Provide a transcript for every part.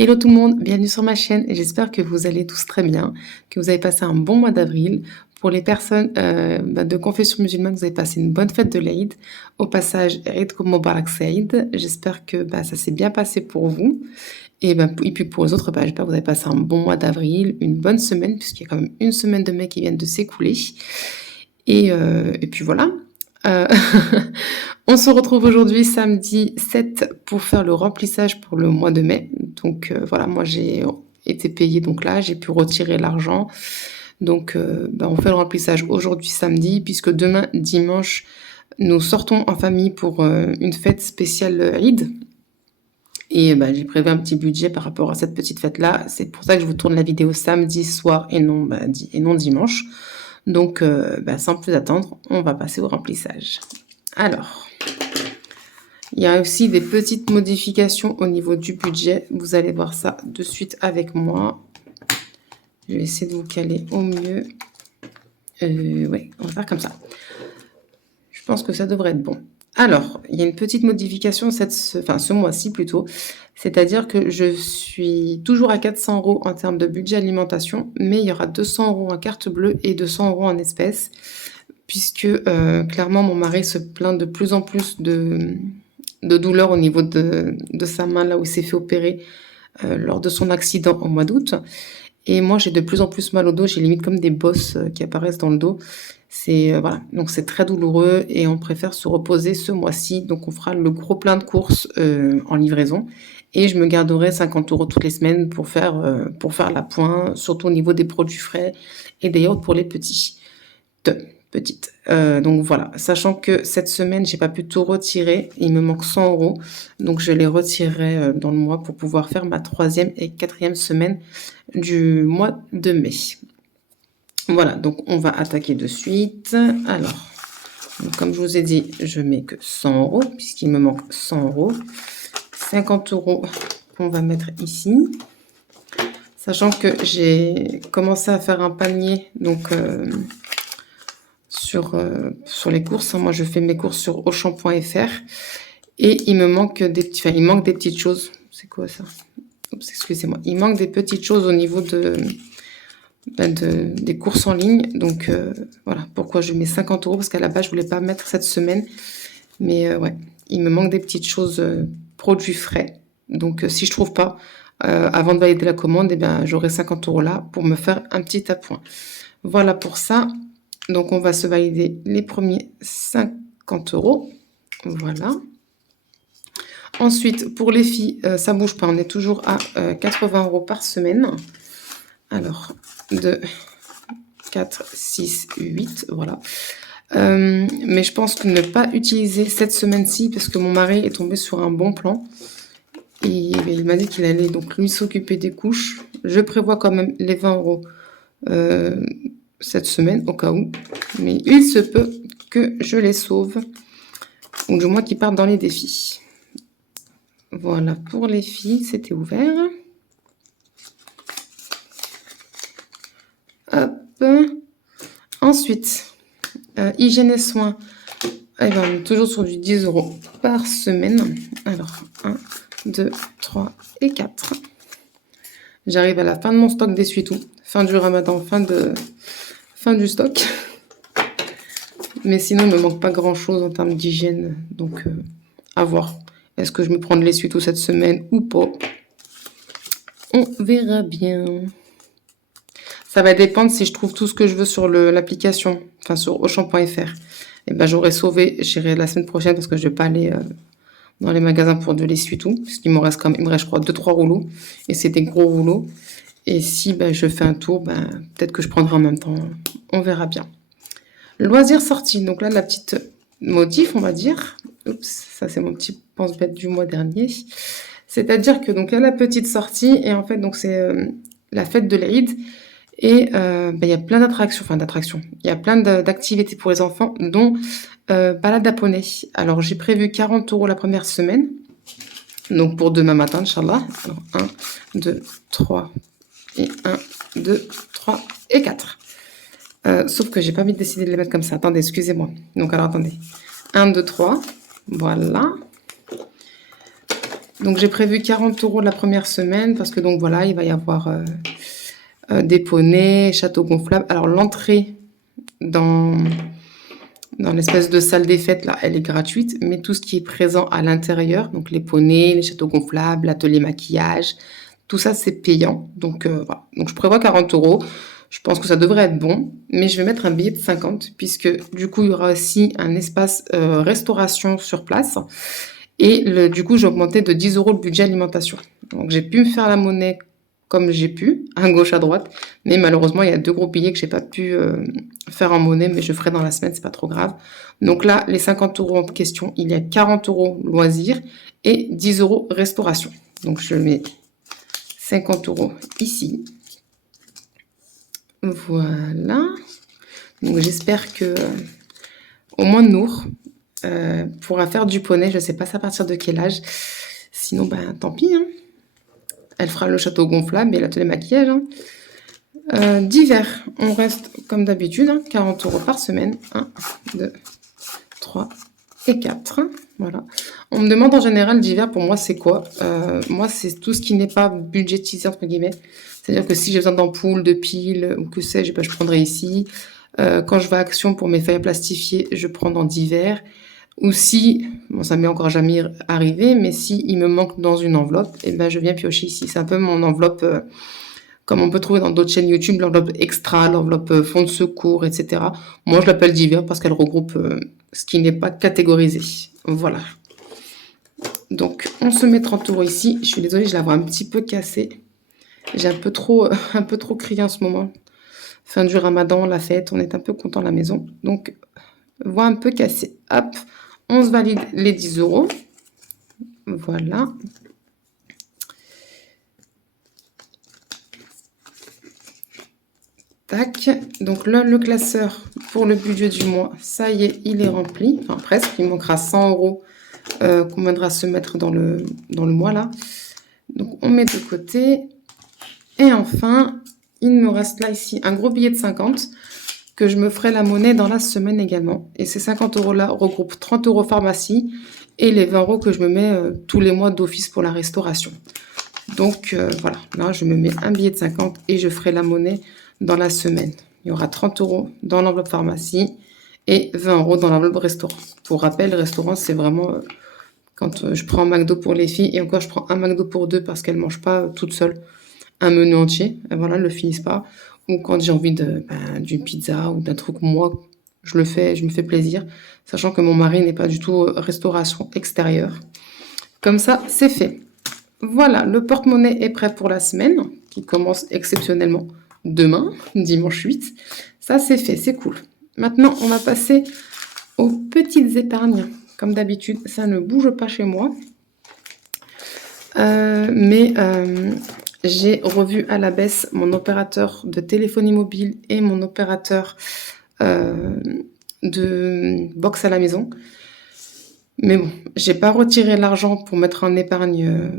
Hello tout le monde, bienvenue sur ma chaîne et j'espère que vous allez tous très bien, que vous avez passé un bon mois d'avril. Pour les personnes de confession musulmane, vous avez passé une bonne fête de l'Aïd. Au passage, Eid Mubarak Saïd. J'espère que ça s'est bien passé pour vous. Et puis pour les autres, j'espère que vous avez passé un bon mois d'avril, une bonne semaine, puisqu'il y a quand même une semaine de mai qui vient de s'écouler. Et puis voilà. Euh, On se retrouve aujourd'hui samedi 7 pour faire le remplissage pour le mois de mai. Donc voilà, moi j'ai été payée, donc là j'ai pu retirer l'argent. Donc on fait le remplissage aujourd'hui samedi, puisque demain dimanche nous sortons en famille pour une fête spéciale Eid. Et j'ai prévu un petit budget par rapport à cette petite fête-là. C'est pour ça que je vous tourne la vidéo samedi soir et non dimanche. Donc sans plus attendre, on va passer au remplissage. Alors, il y a aussi des petites modifications au niveau du budget. Vous allez voir ça de suite avec moi. Je vais essayer de vous caler au mieux. Ouais, on va faire comme ça. Je pense que ça devrait être bon. Alors, il y a une petite modification ce mois-ci plutôt. C'est-à-dire que je suis toujours à 400 € en termes de budget alimentation, mais il y aura 200 € en carte bleue et 200 € en espèces, puisque clairement mon mari se plaint de plus en plus de douleur au niveau de sa main, là où il s'est fait opérer lors de son accident au mois d'août. Et moi, j'ai de plus en plus mal au dos. J'ai limite comme des bosses qui apparaissent dans le dos. Voilà. Donc, c'est très douloureux et on préfère se reposer ce mois-ci. Donc, on fera le gros plein de courses en livraison. Et je me garderai 50 € toutes les semaines pour faire l'appoint, surtout au niveau des produits frais et des yaourts pour les petites. Donc voilà, sachant que cette semaine, j'ai pas pu tout retirer, il me manque 100 €, donc je les retirerai dans le mois pour pouvoir faire ma 3e et 4e semaine du mois de mai. Voilà, donc on va attaquer de suite. Alors, donc comme je vous ai dit, je mets que 100 € puisqu'il me manque 100 €. 50 € qu'on va mettre ici. Sachant que j'ai commencé à faire un panier, donc sur les courses. Moi, je fais mes courses sur Auchan.fr et il manque des petites choses. C'est quoi ça? Oups, excusez-moi. Il manque des petites choses au niveau des courses en ligne. Donc, voilà pourquoi je mets 50 €, parce qu'à la base, je voulais pas mettre cette semaine. Mais ouais, il me manque des petites choses, produits frais. Donc, si je trouve pas, avant de valider la commande, j'aurai 50 € là pour me faire un petit appoint. Voilà pour ça. Donc, on va se valider les premiers 50 €. Voilà. Ensuite, pour les filles, ça bouge pas. On est toujours à 80 € par semaine. Alors, 2, 4, 6, 8. Voilà. Mais je pense que ne pas utiliser cette semaine-ci, parce que mon mari est tombé sur un bon plan. Et il m'a dit qu'il allait donc lui s'occuper des couches. Je prévois quand même les 20 € cette semaine, au cas où. Mais il se peut que je les sauve, ou du moins qu'ils partent dans les défis. Voilà, pour les filles, c'était ouvert. Hop. Ensuite, hygiène et soins. On est toujours sur du 10 € par semaine. Alors, 1, 2, 3 et 4. J'arrive à la fin de mon stock d'essuie-tout. Fin du ramadan, fin du stock. Mais sinon, il ne me manque pas grand-chose en termes d'hygiène. Donc, à voir. Est-ce que je me prends de l'essuie-tout cette semaine ou pas? On verra bien. Ça va dépendre si je trouve tout ce que je veux sur l'application, enfin sur Auchan.fr. J'aurai sauvé, j'irai la semaine prochaine parce que je ne vais pas aller dans les magasins pour de l'essuie-tout. Parce qu'il me reste, je crois, 2-3 rouleaux. Et c'est des gros rouleaux. Et si je fais un tour, peut-être que je prendrai en même temps. On verra bien. Loisirs sortis. Donc là, la petite modif, on va dire. Oups, ça c'est mon petit pense-bête du mois dernier. C'est-à-dire que donc là, la petite sortie, et en fait, donc c'est la fête de l'Aïd. Et il y a plein d'attractions. Il y a plein d'activités pour les enfants, dont balade à poney. Alors, j'ai prévu 40 € la première semaine. Donc, pour demain matin, Inch'Allah. Alors, 1, 2, 3, et 1, 2, 3 et 4. Sauf que j'ai pas décidé de les mettre comme ça. Attendez, excusez-moi. Donc, alors, attendez. 1, 2, 3. Voilà. Donc j'ai prévu 40 € la première semaine parce que donc voilà, il va y avoir des poneys, château gonflable. Alors l'entrée dans l'espèce de salle des fêtes, là, elle est gratuite, mais tout ce qui est présent à l'intérieur, donc les poneys, les châteaux gonflables, l'atelier maquillage, tout ça, c'est payant. Donc voilà. Donc je prévois 40 €. Je pense que ça devrait être bon, mais je vais mettre un billet de 50 puisque du coup, il y aura aussi un espace restauration sur place. Et du coup, j'ai augmenté de 10 € le budget alimentation. Donc j'ai pu me faire la monnaie comme j'ai pu, à gauche, à droite. Mais malheureusement, il y a 2 gros billets que j'ai pas pu faire en monnaie, mais je ferai dans la semaine, c'est pas trop grave. Donc là, les 50 € en question, il y a 40 € loisirs et 10 € restauration. Donc je mets 50 € ici. Voilà. Donc j'espère que au moins Nour pourra faire du poney. Je sais pas à partir de quel âge. Sinon, ben tant pis. Hein. Elle fera le château gonflable et l'atelier maquillage. Hein. D'hiver, on reste comme d'habitude, hein, 40 € par semaine. 1, 2, 3 et 4. Voilà. On me demande en général d'hiver, pour moi, c'est quoi moi, c'est tout ce qui n'est pas budgétisé, entre guillemets. C'est-à-dire que si j'ai besoin d'ampoules, de piles, ou que sais-je, ben, je prendrai ici. Quand je vais à Action pour mes feuilles à plastifier, je prends dans d'hiver. Ou si, bon, ça m'est encore jamais arrivé, mais si il me manque dans une enveloppe, et ben, je viens piocher ici. C'est un peu mon enveloppe, comme on peut trouver dans d'autres chaînes YouTube, l'enveloppe extra, l'enveloppe fonds de secours, etc. Moi, je l'appelle divers parce qu'elle regroupe ce qui n'est pas catégorisé. Voilà. Donc, on se met 30 € ici. Je suis désolée, je la vois un petit peu cassée. J'ai un peu trop crié en ce moment. Fin du ramadan, la fête, on est un peu content à la maison. Donc, voix un peu cassée. Hop, on se valide les 10 €. Voilà. Tac. Donc là, le classeur pour le budget du mois, ça y est, il est rempli. Enfin, presque. Il manquera 100 € qu'on viendra se mettre dans le mois, là. Donc, on met de côté. Et enfin, il me reste là, ici, un gros billet de 50 que je me ferai la monnaie dans la semaine également. Et ces 50 € là regroupent 30 € pharmacie et les 20 € que je me mets tous les mois d'office pour la restauration. Donc voilà, là je me mets un billet de 50 et je ferai la monnaie dans la semaine. Il y aura 30 € dans l'enveloppe pharmacie et 20 € dans l'enveloppe restaurant. Pour rappel, le restaurant, c'est vraiment quand je prends un McDo pour les filles, et encore je prends un McDo pour deux parce qu'elles ne mangent pas toutes seules un menu entier, et voilà, elles ne le finissent pas. Ou quand j'ai envie d'une pizza ou d'un truc, moi, je me fais plaisir, sachant que mon mari n'est pas du tout restauration extérieure. Comme ça, c'est fait. Voilà, le porte-monnaie est prêt pour la semaine, qui commence exceptionnellement demain, dimanche 8. Ça, c'est fait, c'est cool. Maintenant, on va passer aux petites épargnes. Comme d'habitude, ça ne bouge pas chez moi. Mais j'ai revu à la baisse mon opérateur de téléphonie mobile et mon opérateur de box à la maison. Mais bon, j'ai pas retiré l'argent pour mettre en épargne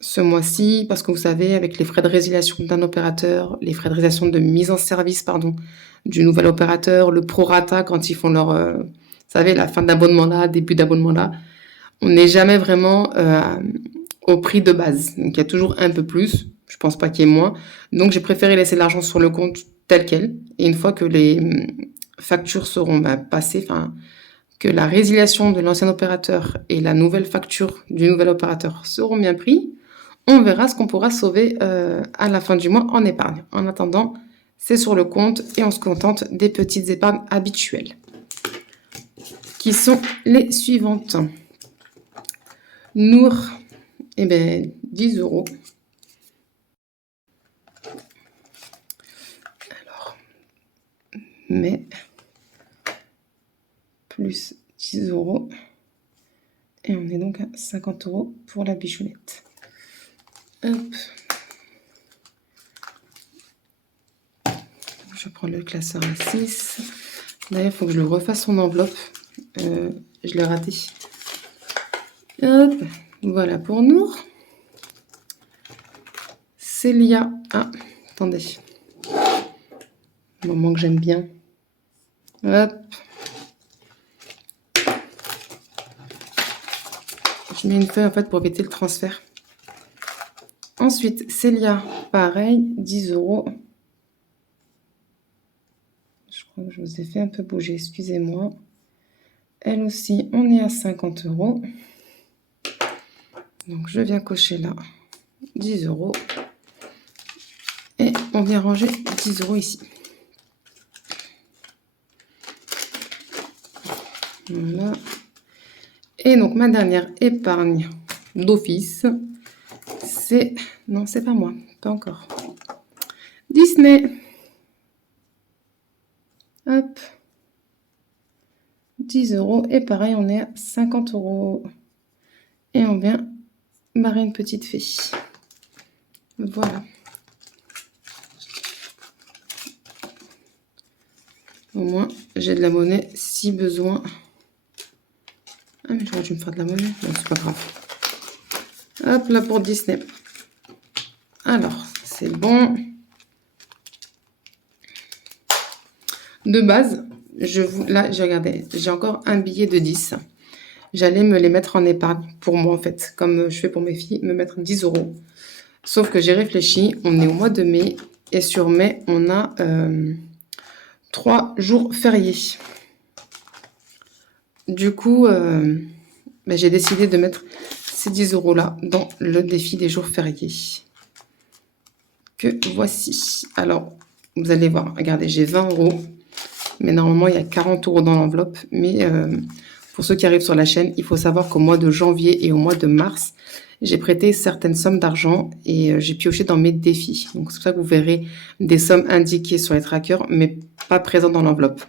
ce mois-ci parce que vous savez, avec les frais de résiliation d'un opérateur, les frais de résiliation de mise en service, pardon, du nouvel opérateur, le prorata quand ils font leur, vous savez, la fin d'abonnement là, début d'abonnement là, on n'est jamais vraiment au prix de base. Donc il y a toujours un peu plus. Je pense pas qu'il y ait moins. Donc j'ai préféré laisser l'argent sur le compte tel quel. Et une fois que les factures seront passées, enfin que la résiliation de l'ancien opérateur et la nouvelle facture du nouvel opérateur seront bien pris, on verra ce qu'on pourra sauver à la fin du mois en épargne. En attendant, c'est sur le compte et on se contente des petites épargnes habituelles, qui sont les suivantes. Nour, eh bien, 10 €. Alors, mais plus 10 €. Et on est donc à 50 € pour la bichounette. Hop. Je prends le classeur à 6. D'ailleurs, il faut que je le refasse son enveloppe. Je l'ai raté. Hop. Voilà pour nous. Célia. Ah, attendez. Un moment que j'aime bien. Hop. Je mets une feuille en fait pour éviter le transfert. Ensuite, Célia, pareil, 10 €. Je crois que je vous ai fait un peu bouger, excusez-moi. Elle aussi, on est à 50 €. Donc, je viens cocher là 10 €. Et on vient ranger 10 € ici. Voilà. Et donc, ma dernière épargne d'office, c'est... Non, c'est pas moi, pas encore. Disney. Hop. 10 €. Et pareil, on est à 50 €. Et on vient barrer une petite fée. Voilà. Au moins, j'ai de la monnaie si besoin. Ah, mais j'aurais dû me faire de la monnaie. Non, c'est pas grave. Hop, là pour Disney. Alors, c'est bon. De base, là, j'ai regardé. J'ai encore un billet de 10. J'allais me les mettre en épargne pour moi, en fait. Comme je fais pour mes filles, me mettre 10 €. Sauf que j'ai réfléchi. On est au mois de mai. Et sur mai, on a 3 jours fériés. Du coup, j'ai décidé de mettre ces 10 € là dans le défi des jours fériés. Que voici. Alors, vous allez voir, regardez, j'ai 20 €. Mais normalement, il y a 40 € dans l'enveloppe. Mais pour ceux qui arrivent sur la chaîne, il faut savoir qu'au mois de janvier et au mois de mars, j'ai prêté certaines sommes d'argent et j'ai pioché dans mes défis. Donc, c'est pour ça que vous verrez des sommes indiquées sur les trackers, mais pas présentes dans l'enveloppe.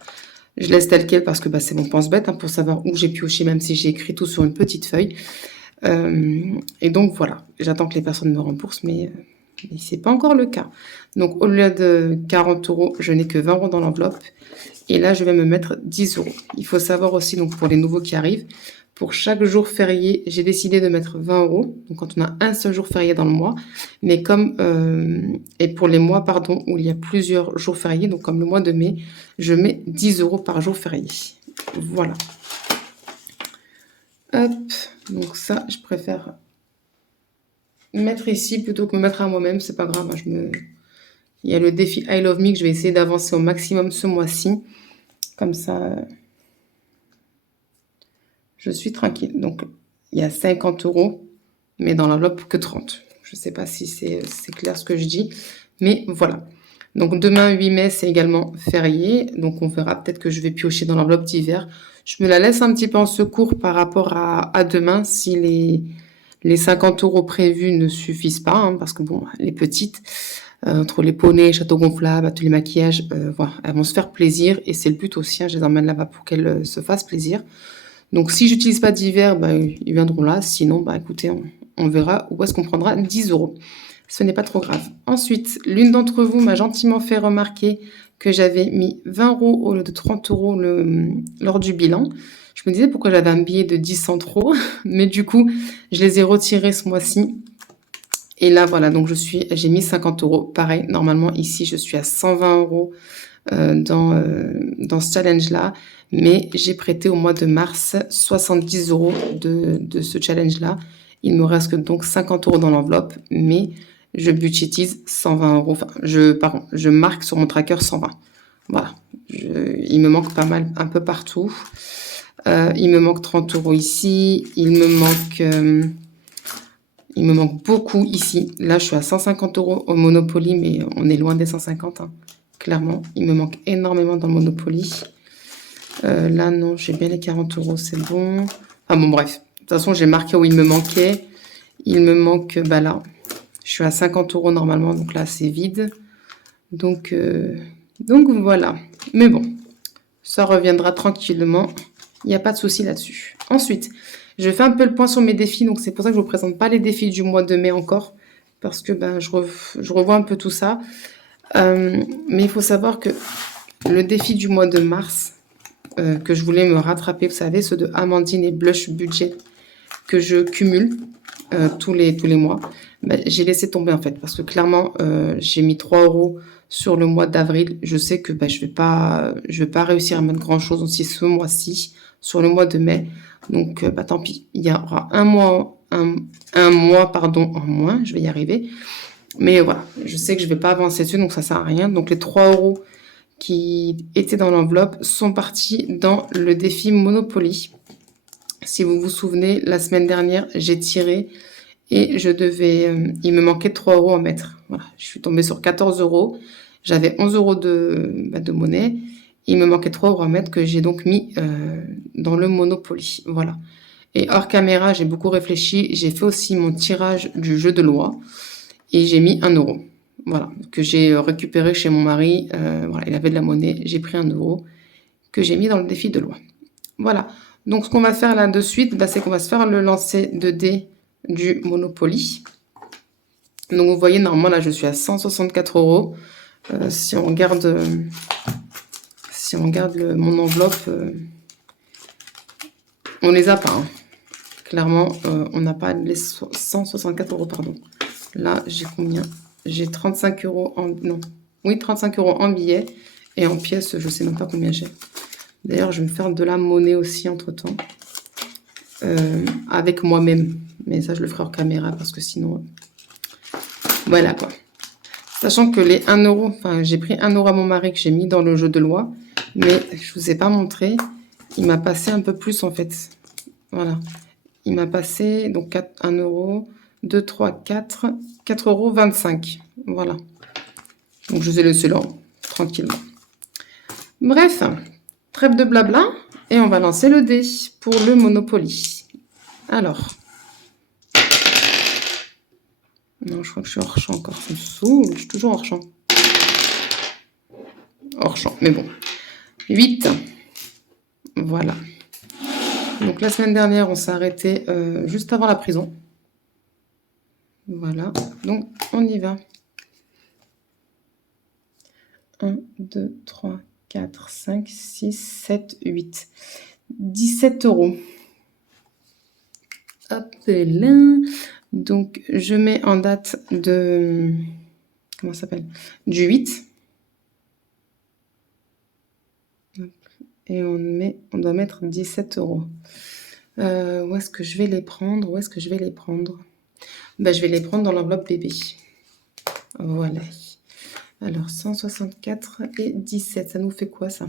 Je laisse tel quel parce que c'est mon pense-bête pour savoir où j'ai pioché, même si j'ai écrit tout sur une petite feuille. Et donc, voilà. J'attends que les personnes me remboursent, mais ce n'est pas encore le cas. Donc, au lieu de 40 €, je n'ai que 20 € dans l'enveloppe. Et là, je vais me mettre 10 €. Il faut savoir aussi, donc pour les nouveaux qui arrivent, pour chaque jour férié, j'ai décidé de mettre 20 €. Donc, quand on a un seul jour férié dans le mois. Mais et pour les mois, pardon, où il y a plusieurs jours fériés, donc comme le mois de mai, je mets 10 € par jour férié. Voilà. Hop. Donc ça, je préfère mettre ici plutôt que me mettre à moi-même. C'est pas grave. Il y a le défi I Love Me que je vais essayer d'avancer au maximum ce mois-ci. Comme ça, je suis tranquille. Donc, il y a 50 €, mais dans l'enveloppe que 30. Je ne sais pas si c'est clair ce que je dis, mais voilà. Donc, demain, 8 mai, c'est également férié. Donc, on verra peut-être que je vais piocher dans l'enveloppe d'hiver. Je me la laisse un petit peu en secours par rapport à demain si les 50 € prévus ne suffisent pas. Parce que, bon, les petites... entre les poneys, châteaux gonflables, atelier maquillage, voilà, elles vont se faire plaisir et c'est le but aussi, je les emmène là-bas pour qu'elles se fassent plaisir. Donc si j'utilise pas d'hiver, ils viendront là, sinon écoutez, on verra où est-ce qu'on prendra 10 €. Ce n'est pas trop grave. Ensuite, l'une d'entre vous m'a gentiment fait remarquer que j'avais mis 20 € au lieu de 30 € lors du bilan. Je me disais pourquoi j'avais un billet de 10 sans trop, mais du coup, je les ai retirés ce mois-ci. Et là, voilà, donc j'ai mis 50 €. Pareil, normalement, ici, je suis à 120 € dans ce challenge-là. Mais j'ai prêté au mois de mars 70 € de ce challenge-là. Il me reste donc 50 € dans l'enveloppe, mais je budgétise 120 €. Enfin, je marque sur mon tracker 120. Voilà. Il me manque pas mal, un peu partout. Il me manque 30 € ici. Il me manque beaucoup ici. Là, je suis à 150 € au Monopoly, mais on est loin des 150, clairement. Il me manque énormément dans le Monopoly. Là, non, j'ai bien les 40 €, c'est bon. Ah bon, bref. De toute façon, j'ai marqué où il me manquait. Il me manque, là. Je suis à 50 € normalement, donc là, c'est vide. Donc voilà. Mais bon, ça reviendra tranquillement. Il n'y a pas de souci là-dessus. Ensuite, je fais un peu le point sur mes défis, donc c'est pour ça que je ne vous présente pas les défis du mois de mai encore, parce que je revois un peu tout ça. Mais il faut savoir que le défi du mois de mars, que je voulais me rattraper, vous savez, ceux de Amandine et Blush Budget, que je cumule tous les mois, j'ai laissé tomber en fait, parce que clairement, j'ai mis 3 € sur le mois d'avril. Je sais que je vais pas réussir à mettre grand-chose aussi ce mois-ci. sur le mois de mai. Donc, bah, tant pis, il y aura un mois, pardon, en moins, je vais y arriver. Mais voilà, je sais que je ne vais pas avancer dessus, donc ça ne sert à rien. Donc, les 3 euros qui étaient dans l'enveloppe sont partis dans le défi Monopoly. Si vous vous souvenez, la semaine dernière, j'ai tiré et il me manquait 3 euros à mettre. Voilà, je suis tombée sur 14 euros. J'avais 11 euros de monnaie. Il me manquait 3 euros à mettre que j'ai donc mis dans le Monopoly. Voilà. Et hors caméra, j'ai beaucoup réfléchi. J'ai fait aussi mon tirage du jeu de loi et j'ai mis 1 euro. Voilà, que j'ai récupéré chez mon mari. Voilà, il avait de la monnaie. J'ai pris 1 euro que j'ai mis dans le défi de loi. Voilà. Donc, ce qu'on va faire là de suite, bah, c'est qu'on va se faire le lancer de dés du Monopoly. Donc, vous voyez, normalement, là, je suis à 164 euros. Si on regarde, mon enveloppe, on les a pas. Hein. Clairement, on n'a pas les 164 euros, pardon. Là, j'ai combien? J'ai 35 euros en... Non. Oui, 35 euros en billets. Et en pièces, je ne sais même pas combien j'ai. D'ailleurs, je vais me faire de la monnaie aussi entre-temps. Avec moi-même. Mais ça, je le ferai hors caméra parce que sinon... Voilà, quoi. Sachant que les 1 euro... Enfin, j'ai pris 1 euro à mon mari que j'ai mis dans le jeu de loi. Mais je ne vous ai pas montré. Il m'a passé un peu plus, en fait. Voilà. Il m'a passé donc 1 euro, 2, 3, 4, 4 euros 25. Voilà. Donc, je vous ai laissé là, tranquillement. Bref, trêve de blabla. Et on va lancer le dé pour le Monopoly. Alors. Non, je crois que je suis hors champ encore. Ça me saoule, je suis toujours hors champ. Hors champ, mais bon. 8. Voilà. Donc, la semaine dernière, on s'est arrêté juste avant la prison. Voilà. Donc, on y va. 1, 2, 3, 4, 5, 6, 7, 8. 17 euros. Hop là. Donc, je mets en date de... Comment ça s'appelle? Du 8. Et on doit mettre 17 euros. Où est-ce que je vais les prendre? Ben, je vais les prendre dans l'enveloppe bébé. Voilà. Alors, 164 et 17. Ça nous fait quoi, ça?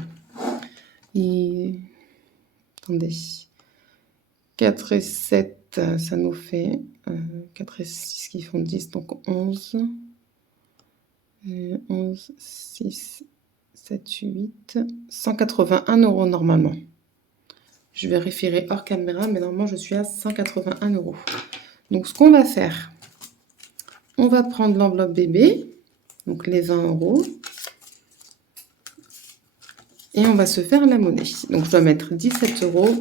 Attendez. 4 et 7, ça nous fait 4 et 6 qui font 10, donc 11. 11, 6, 7, 8. 181 euros normalement. Je vérifierai hors caméra, mais normalement, je suis à 181 euros. Donc, ce qu'on va faire, on va prendre l'enveloppe bébé, donc les 20 euros. Et on va se faire la monnaie. Donc, je dois mettre 17 euros.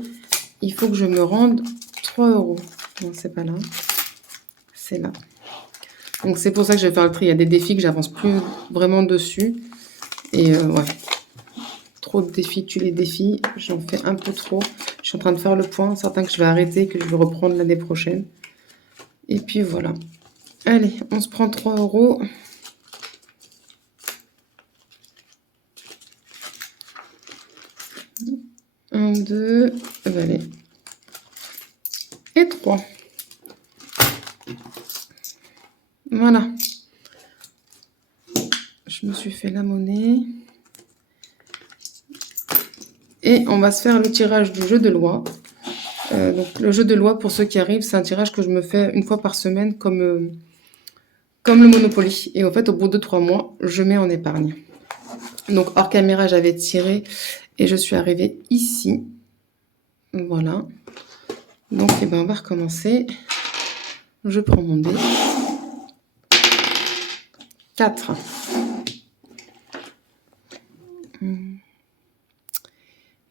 Il faut que je me rende 3 euros. Non, c'est pas là. C'est là. Donc, c'est pour ça que je vais faire le tri. Il y a des défis que j'avance plus vraiment dessus. Et ouais. Trop de défis, tu les défis. J'en fais un peu trop. Je suis en train de faire le point. Certains que je vais arrêter, que je vais reprendre l'année prochaine. Et puis, voilà. Allez, on se prend 3 euros. Un, 2, allez. Et 3. Voilà. Je me suis fait la monnaie. Et on va se faire le tirage du jeu de loi. Donc, le jeu de loi, pour ceux qui arrivent, c'est un tirage que je me fais une fois par semaine comme le Monopoly. Et en fait, au bout de 3 mois, je mets en épargne. Donc, hors caméra, j'avais tiré et je suis arrivée ici. Voilà. Donc, eh ben, on va recommencer. Je prends mon dé. 4.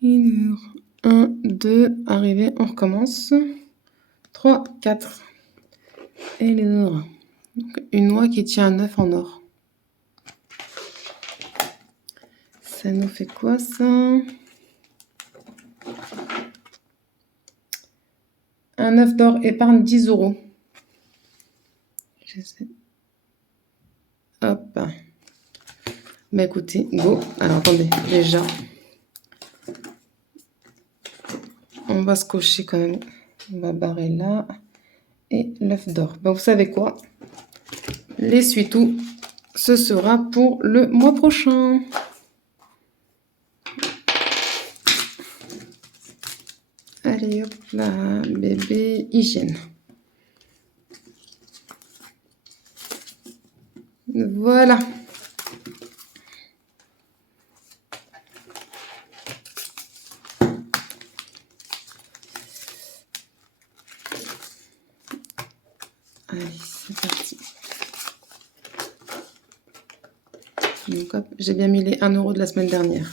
Une 1, 2, arrivé, on recommence. 3, 4. Et les autres. Une noix qui tient un œuf en or. Ça nous fait quoi, ça? Un œuf d'or épargne 10 euros. Hop. Bah écoutez, go. Alors attendez, déjà. va se cocher quand même. On va barrer là. Et l'œuf d'or. Ben, vous savez quoi? L'essuie-tout, ce sera pour le mois prochain. Allez, hop là, bébé, hygiène. Voilà. Allez, c'est parti. Donc hop, j'ai bien mis les 1 € de la semaine dernière.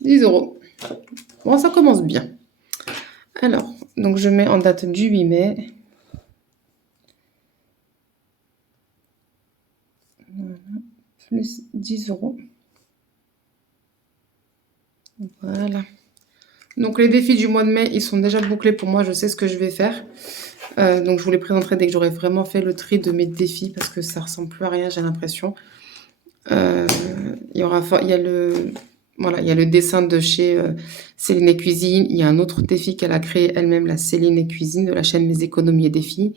10 €. Bon, ça commence bien. Alors, donc je mets en date du 8 mai. Voilà, plus 10 €. Voilà. Donc les défis du mois de mai, ils sont déjà bouclés pour moi, je sais ce que je vais faire. Donc je vous les présenterai dès que j'aurai vraiment fait le tri de mes défis parce que ça ressemble plus à rien, j'ai l'impression. Il y a le dessin de chez Céline et Cuisine. Il y a un autre défi qu'elle a créé elle-même, la Céline et Cuisine, de la chaîne Mes économies et défis.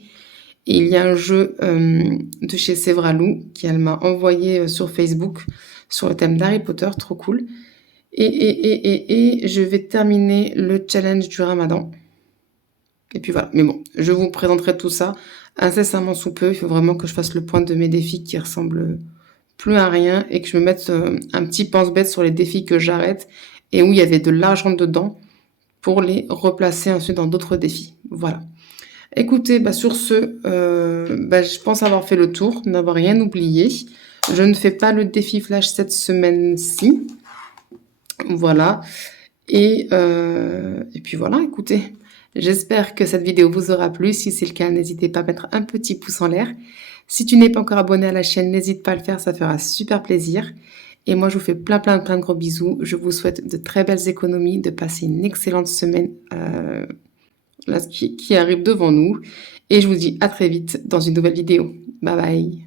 Et il y a un jeu de chez Sévralou qu'elle m'a envoyé sur Facebook sur le thème d'Harry Potter, trop cool. Et je vais terminer le challenge du Ramadan. Et puis voilà. Mais bon, je vous présenterai tout ça incessamment sous peu. Il faut vraiment que je fasse le point de mes défis qui ressemblent plus à rien et que je me mette un petit pense-bête sur les défis que j'arrête et où il y avait de l'argent dedans pour les replacer ensuite dans d'autres défis. Voilà. Écoutez, sur ce, je pense avoir fait le tour, n'avoir rien oublié. Je ne fais pas le défi flash cette semaine-ci. Voilà. Et puis voilà, écoutez. J'espère que cette vidéo vous aura plu. Si c'est le cas, n'hésitez pas à mettre un petit pouce en l'air. Si tu n'es pas encore abonné à la chaîne, n'hésite pas à le faire, ça fera super plaisir. Et moi, je vous fais plein de gros bisous. Je vous souhaite de très belles économies, de passer une excellente semaine qui arrive devant nous. Et je vous dis à très vite dans une nouvelle vidéo. Bye bye.